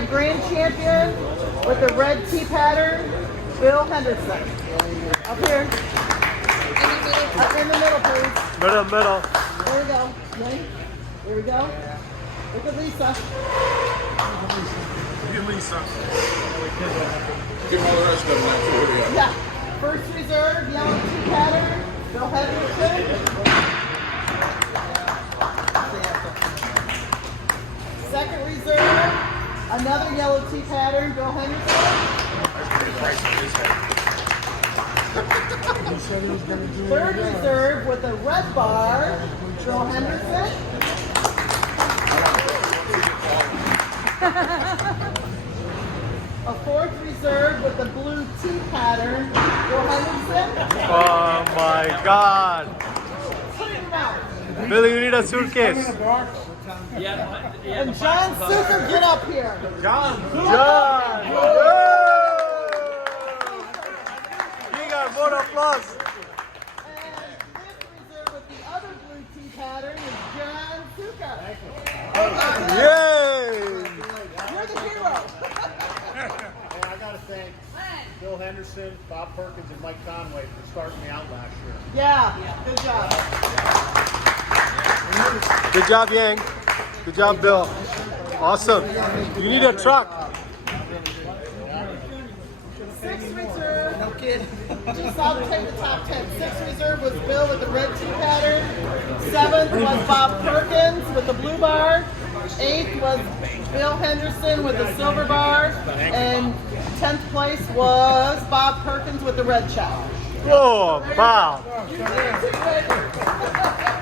have grand champion with the red T pattern, Bill Henderson. Up here. Up in the middle, please. Middle. There we go. Ready? Here we go. Look at Lisa. Get Lisa. Give all the rest of them that too. Yeah. First reserve, yellow T pattern, Bill Henderson. Second reserve, another yellow T pattern, Bill Henderson. Third reserve with a red bar, Bill Henderson. A fourth reserve with the blue T pattern, Bill Henderson. Oh my God. Put it out. Billy, you need a suitcase. And John Suker, get up here. John! Whoa! He got more applause. And fifth reserve with the other blue T pattern is John Suka. Yay! You're the hero. And I got to thank Bill Henderson, Bob Perkins, and Mike Conway for starting me out last year. Yeah, good job. Good job, Yang. Good job, Bill. Awesome. You need a truck. Sixth reserve. No kid. Just I'll take the top 10. Sixth reserve was Bill with the red T pattern. Seventh was Bob Perkins with the blue bar. Eighth was Bill Henderson with the silver bar. And 10th place was Bob Perkins with the red check. Oh, wow. You did it.